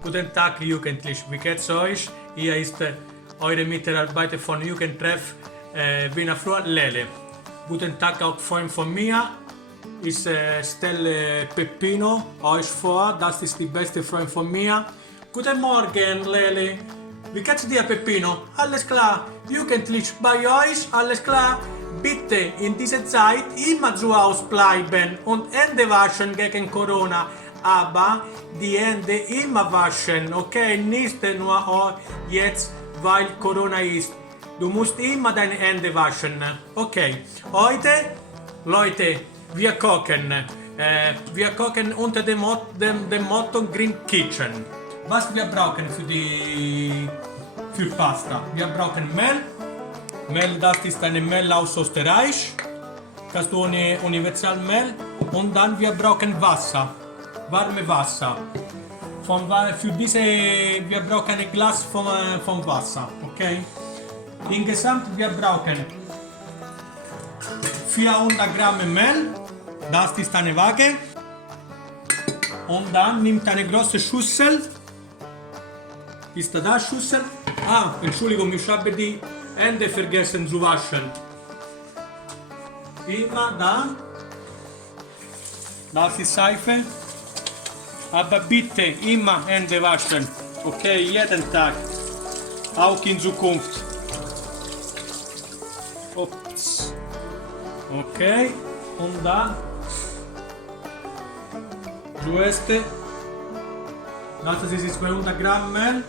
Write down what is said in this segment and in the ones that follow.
Guten Tag, Jugendlich. Wie geht's euch? Hier ist eure Mitarbeiter von Jugendtreff Wiener Flur, Lele. Guten Tag auch von mir. Ich stelle Peppino euch vor. Das ist die beste Freund von mir. Guten Morgen, Lele. Wie geht's dir, Peppino? Alles klar. Jugendlich bei euch? Alles klar? Bitte in dieser Zeit immer zu Hause bleiben und Hände waschen gegen Corona. Aber die Hände immer waschen, okay? Nicht nur jetzt, weil Corona ist. Du musst immer deine Hände waschen, okay? Heute, Leute, wir kochen. Wir kochen unter dem Motto Green Kitchen. Was wir brauchen für Pasta? Wir brauchen Mehl. Mehl, das ist eine Mehl aus Österreich. Das ist eine Universalmehl. Und dann wir brauchen Wasser. Warme Wasser. Für diese, wir brauchen ein Glas von Wasser, okay? Insgesamt wir brauchen 400 Gramm Mehl, das ist eine Waage. Und dann nimmt eine große Schüssel. Ist da Schüssel? Ah, Entschuldigung, ich habe die Hände vergessen zu waschen. Immer da. Das ist Seife. Aber bitte immer Hände waschen, okay, jeden Tag, auch in Zukunft. Ups. Okay, und dann zuerst, das ist 200 Gramm Mehl,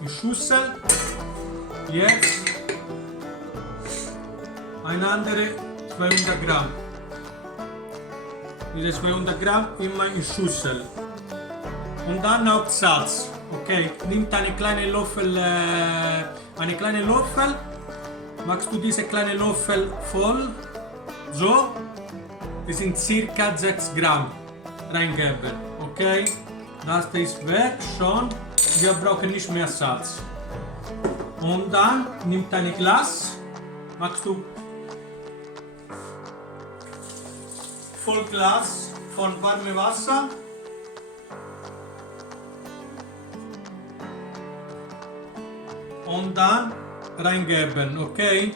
die Schüssel, jetzt eine andere 200 Gramm. Diese 200 Gramm immer in Schüssel. Und dann noch Salz. Okay, nimmt eine kleine Löffel, machst du diese kleine Löffel voll, so, das sind circa 6 Gramm reingeben, okay, das ist weg schon, wir brauchen nicht mehr Salz. Und dann nimmt ein Glas, machst du voll Glas von warmem Wasser. Und dann reingeben, okay?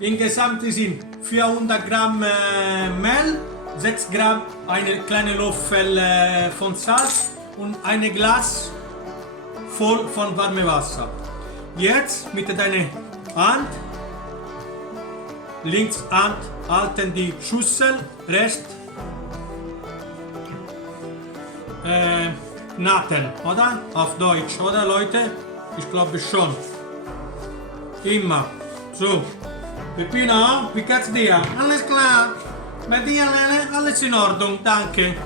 Insgesamt sind 400 Gramm Mehl, 6 Gramm, eine kleine Löffel von Salz und ein Glas voll von warmem Wasser. Jetzt mit deiner Hand, links Hand halten die Schüssel, Rest Naten, oder? Auf Deutsch, oder Leute? Ich glaube schon. Immer. So. Peppino, wie geht's dir? Alles klar. Bei dir, Lene? Alles in Ordnung, danke.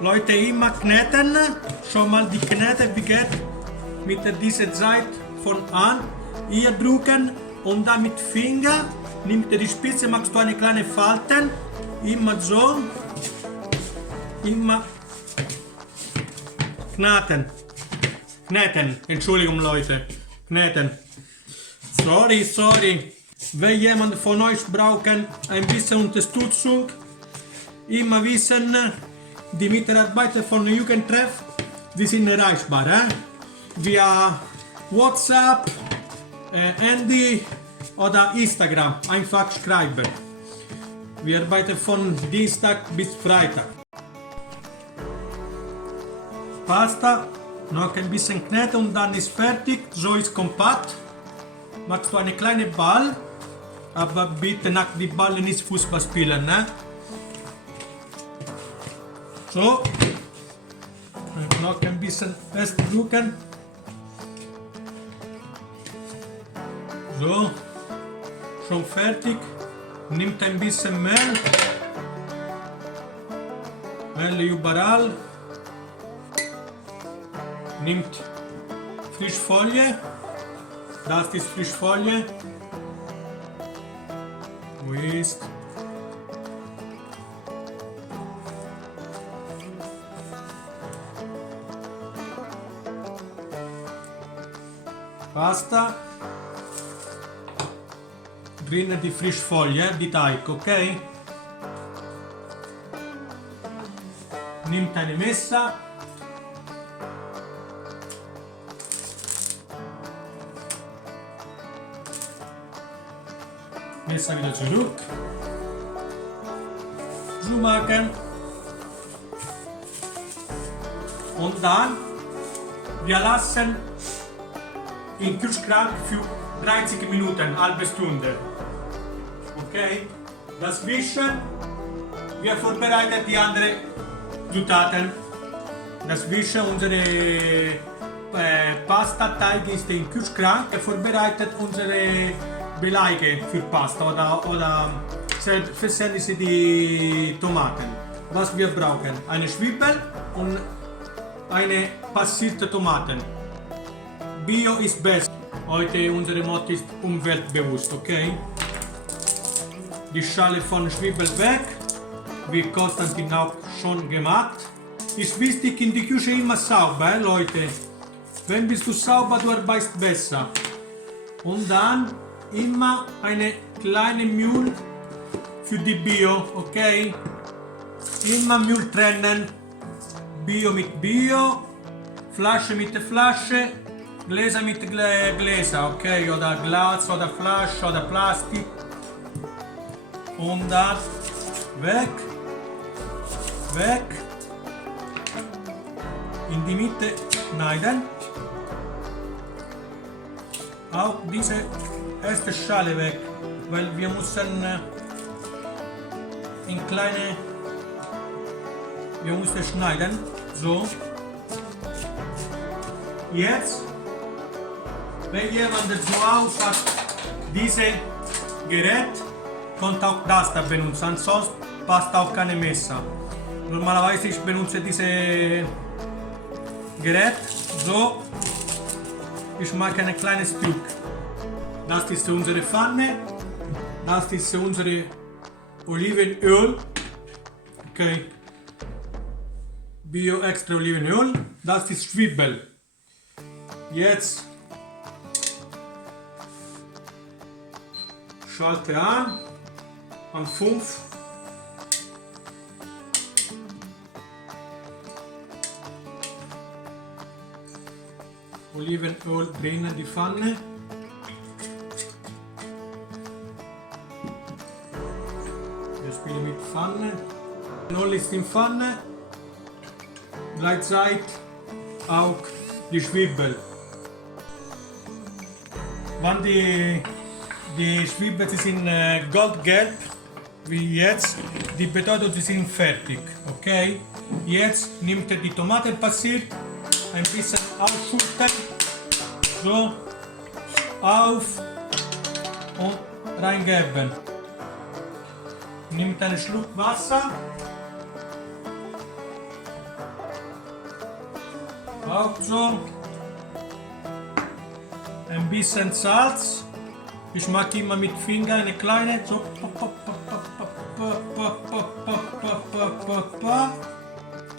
Leute, immer kneten. Schon mal die Knete, wie geht? Mit dieser Seite von an. Hier drücken und dann mit Finger. Nimmt die Spitze, machst du eine kleine Falten. Immer so. Immer kneten, Entschuldigung Leute, kneten. Sorry. Wenn jemand von euch braucht ein bisschen Unterstützung, immer wissen, die Mitarbeiter von Jugendtreff, die sind erreichbar, via WhatsApp, Handy oder Instagram, einfach schreiben. Wir arbeiten von Dienstag bis Freitag. Pasta, noch ein bisschen kneten und dann ist fertig, so ist kompakt. Machst du eine kleine Ball, aber bitte nach die Ball nicht Fußball spielen, ne? So, noch ein bisschen festdrücken. So, schon fertig. Nimmt ein bisschen Mehl. Mehl überall. Nimmt Frischfolie, das ist Frischfolie, wo ist? Pasta, drinnen die Frischfolie, die Teig, okay? nimmt eine Messer. Messer wieder zurück. Zumachen. Und dann wir lassen im Kühlschrank für 30 Minuten, halbe Stunde. Okay? Dazwischen wir vorbereiten die anderen Zutaten. Dazwischen unsere Pastateig ist im Kühlschrank. Vorbereitet unsere Beilage für Pasta oder versenden die Tomaten. Was wir brauchen? Eine Zwiebel und eine passierte Tomaten. Bio ist best. Heute unsere Motto ist umweltbewusst, okay? Die Schale von Zwiebel weg, wie Konstantin auch schon gemacht. Ist wichtig in die Küche immer sauber, Leute. Wenn bist du sauber, du arbeitest besser. Und dann immer eine kleine Müll für die Bio, okay? Immer Müll trennen. Bio mit Bio, Flasche mit Flasche, Gläser mit Gläser, okay? Oder Glas oder Flasche oder Plastik. Und das weg, weg, in die Mitte schneiden. Auch diese erste Schale weg, weil wir müssen in kleine, wir müssen schneiden, so. Jetzt, wenn jemand zu Hause hat, dieses Gerät, konnte auch das da benutzen, sonst passt auch keine Messer. Normalerweise ich benutze dieses Gerät, so, ich mache ein kleines Stück. Das ist unsere Pfanne, das ist unsere Olivenöl, okay, Bio extra Olivenöl, das ist Zwiebel. Jetzt schalte an 5. Olivenöl drin in die Pfanne. Wir spielen mit Pfanne. Öl ist in Pfanne. Gleichzeitig auch die Zwiebel. Wenn die Zwiebeln sind goldgelb, wie jetzt, die bedeutet, sie sind fertig. Okay? Jetzt nimmt die Tomaten passiert, ein bisschen ausschütten, so, auf und reingeben. Nimmt einen Schluck Wasser, auch so, ein bisschen Salz, ich mag immer mit Finger eine kleine, so,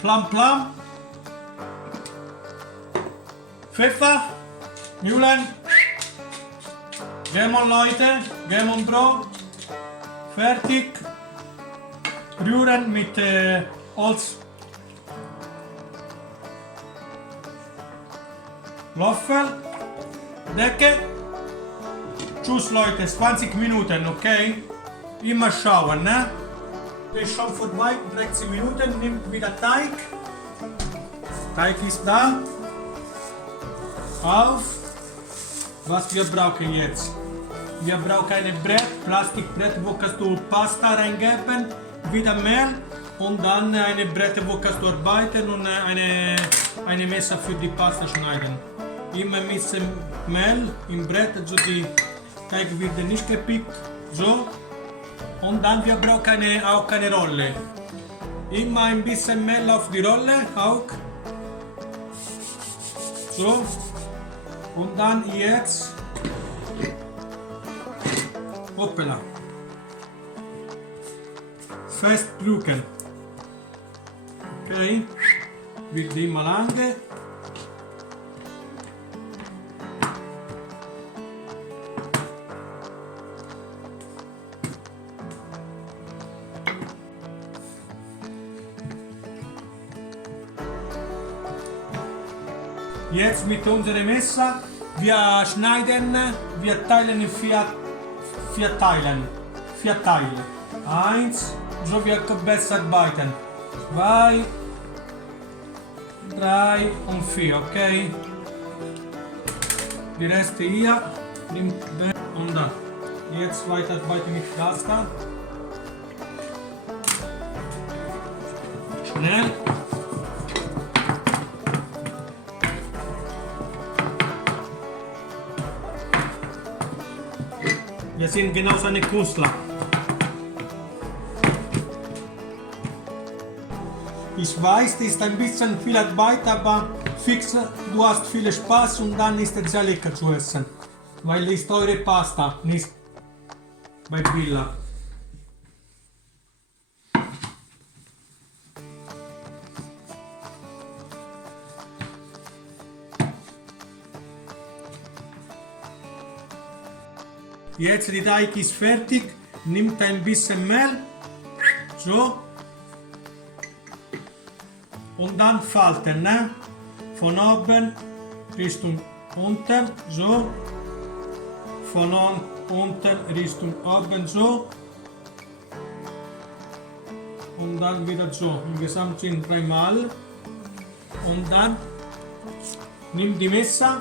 plam plam, Pfeffer, Mühlen, Gemon Leute, Gemon Brot, fertig, rühren mit Holz, Löffel, Decke, tschüss Leute, 20 Minuten, okay? Immer schauen, ne? Ist schon vorbei, 30 Minuten, nimmt wieder Teig. Teig ist da. Auf. Was wir brauchen jetzt? Wir brauchen ein Brett, Plastikbrett, wo kannst du Pasta reingeben, wieder Mehl und dann eine Brett, wo kannst du arbeiten und eine Messer für die Pasta schneiden. Immer ein bisschen Mehl im Brett, so die Teig wird nicht gepickt, so. Und dann wir brauchen auch eine Rolle. Immer ein bisschen Mehl auf die Rolle, auch. So. Und dann jetzt, hoppala, festdrücken. Okay, wird immer lange. Jetzt mit unserem Messer, wir schneiden, wir teilen in vier Teilen. 4 Teile. 1, so wir können besser arbeiten. 2, 3 und 4, okay? Die Reste hier und dann. Jetzt weiterarbeiten mit Pflaster. Schnell. Wir sind genauso eine Künstler. Ich weiß, das ist ein bisschen viel Arbeit, aber fix, du hast viel Spaß und dann ist es sehr lecker zu essen. Weil es ist teure Pasta, nicht bei Billa. Jetzt der Teig ist fertig, nimmt ein bisschen Mehl, so, und dann falten, ne? Von oben Richtung unten, so, von unten Richtung oben, so, und dann wieder so, insgesamt sind 3 Mal, und dann nimm die Messer,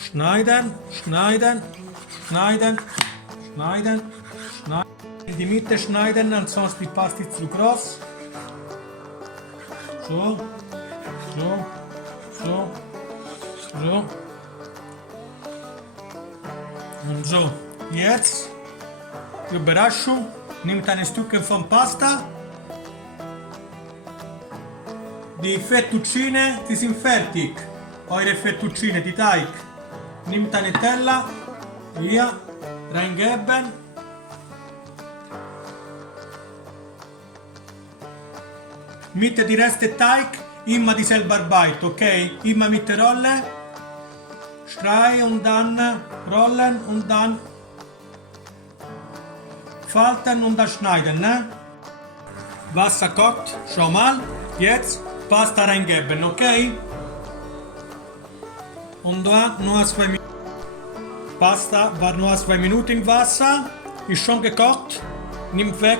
schneiden, schneiden, schneiden, schneiden, schneiden. In die Mitte schneiden, ansonsten die Paste ist zu groß. So, so, so, so. Und so. Jetzt, Überraschung, nimmt ein Stück von Pasta. Die Fettuccine, die sind fertig. Eure Fettuccine, die Teig. Nimmt eine Teller, hier reingeben. Mit dem Rest des Teig immer dieselbe Arbeit, okay? Immer mit der Rolle, Strei und dann rollen und dann falten und dann schneiden, ne? Wasser kocht, schau mal. Jetzt Pasta reingeben, okay? Und dann nur 2 Minuten. Pasta war nur 2 Minuten im Wasser, ist schon gekocht, nimm weg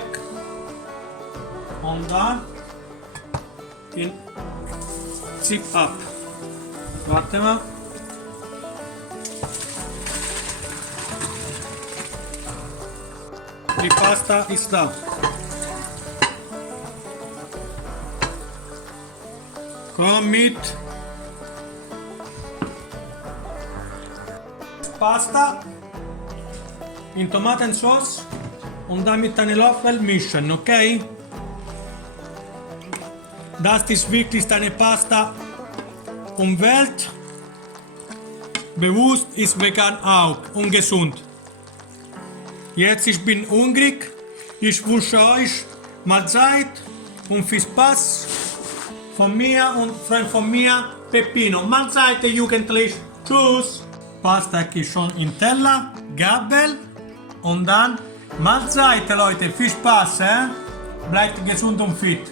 und dann in Zip ab. Warte mal. Die Pasta ist da. Komm mit. Pasta in Tomatensauce und dann mit einem Löffel mischen, okay? Das ist wirklich eine Pasta Umwelt, bewusst, ist vegan auch und gesund. Jetzt ich bin hungrig, ich wünsche euch Mahlzeit und viel Spaß von mir und Freund von mir, Peppino. Mahlzeit, jugendlich. Tschüss. Pasta ist schon im Teller, Gabel und dann Mahlzeit, Leute. Viel Spaß, Bleibt gesund und fit.